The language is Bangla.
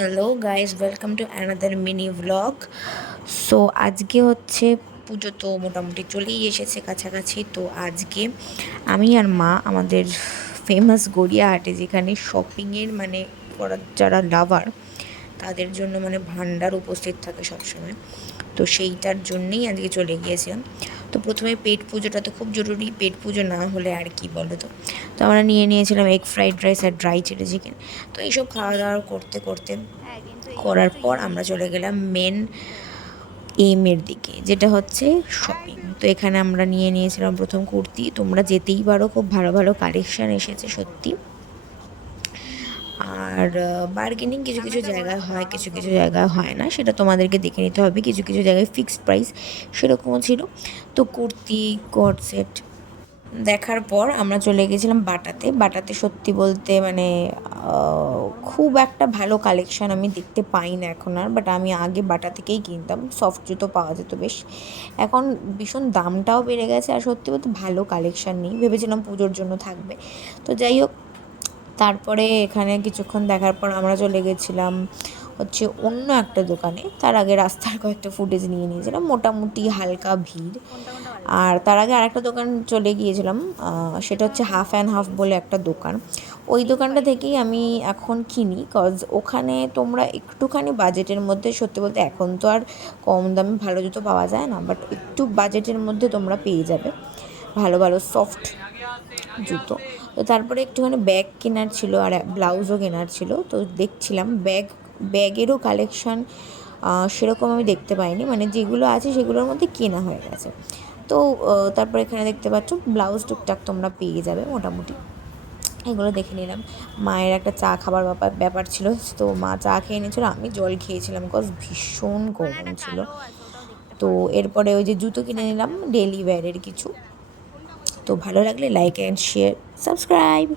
Hello guys, welcome to another mini vlog. So আজকে হচ্ছে পুজো, তো মোটামুটি চলেই এসেছে কাছাকাছি। তো আজকে আমি আর মা আমাদের ফেমাস গড়িয়াহাটে, যেখানে শপিংয়ের মানে করার যারা লাভার তাদের জন্য মানে ভান্ডার উপস্থিত থাকে সবসময়, তো সেইটার জন্যেই আজকে চলে গিয়েছিলাম। তো প্রথমে পেট পুজোটা তো খুব জরুরি, পেট পুজো না হলে আর কি বলো। তো আমরা নিয়েছিলাম এগ ফ্রাইড রাইস আর ড্রাই চিলি চিকেন। তো এইসব খাওয়া দাওয়া করতে করতে করার পর আমরা চলে গেলাম মেন এইমের দিকে, যেটা হচ্ছে শপিং। তো এখানে আমরা নিয়েছিলাম প্রথম কুর্তি। তোমরা যেতেই পারো, খুব ভালো ভালো কালেকশান এসেছে সত্যি। আর বার্গেনিং কিছু কিছু জায়গায় হয়, কিছু কিছু জায়গায় হয় না, সেটা তোমাদেরকে দেখে নিতে হবে। কিছু কিছু জায়গায় ফিক্সড প্রাইস সেরকমও ছিল। তো কুর্তি, কোট সেট দেখার পর আমরা চলে গেছিলাম বাটাতে। বাটাতে সত্যি বলতে মানে খুব একটা ভালো কালেকশান আমি দেখতে পাই না এখন আর, বাট আমি আগে বাটা থেকেই কিনতাম। সফট জুতো পাওয়া যেত বেশ। এখন ভীষণ দামটাও বেড়ে গেছে, আর সত্যি বলতে ভালো কালেকশান নেই। ভেবেছিলাম পুজোর জন্য থাকবে। তো যাই হোক, তারপরে এখানে কিছুক্ষণ দেখার পর আমরা চলে গেছিলাম হচ্ছে অন্য একটা দোকানে। তার আগে রাস্তার কয়েকটা ফুটেজ নিয়েছিলাম, মোটামুটি হালকা ভিড়। আর তার আগে আরেকটা দোকান চলে গিয়েছিলাম, সেটা হচ্ছে হাফ অ্যান্ড হাফ বলে একটা দোকান। ওই দোকানটা থেকেই আমি এখন কিনি, কজ ওখানে তোমরা একটুখানি বাজেটের মধ্যে, সত্যি বলতে এখন তো আর কম দামে ভালো জুতো পাওয়া যায় না, বাট একটু বাজেটের মধ্যে তোমরা পেয়ে যাবে ভালো ভালো সফট জুতো। তো তারপরে একটুখানি ব্যাগ কেনার ছিল আর ব্লাউজও কেনার ছিল। তো দেখছিলাম ব্যাগেরও কালেকশান সেরকম আমি দেখতে পাইনি, মানে যেগুলো আছে সেগুলোর মধ্যে কেনা হয়ে গেছে। তো তারপর এখানে দেখতে পাচ্ছ ব্লাউজ টুকটাক তোমরা পেয়ে যাবে মোটামুটি। এগুলো দেখে নিলাম। মায়ের একটা চা খাবার ব্যাপার ছিল, তো মা চা খেয়ে নিয়েছিল, আমি জল খেয়েছিলাম বিকজ ভীষণ গরম ছিল। তো এরপরে ওই যে জুতো কিনে নিলাম ডেলি ওয়্যারের কিছু। তো ভালো লাগলে লাইক অ্যান্ড শেয়ার, সাবস্ক্রাইব।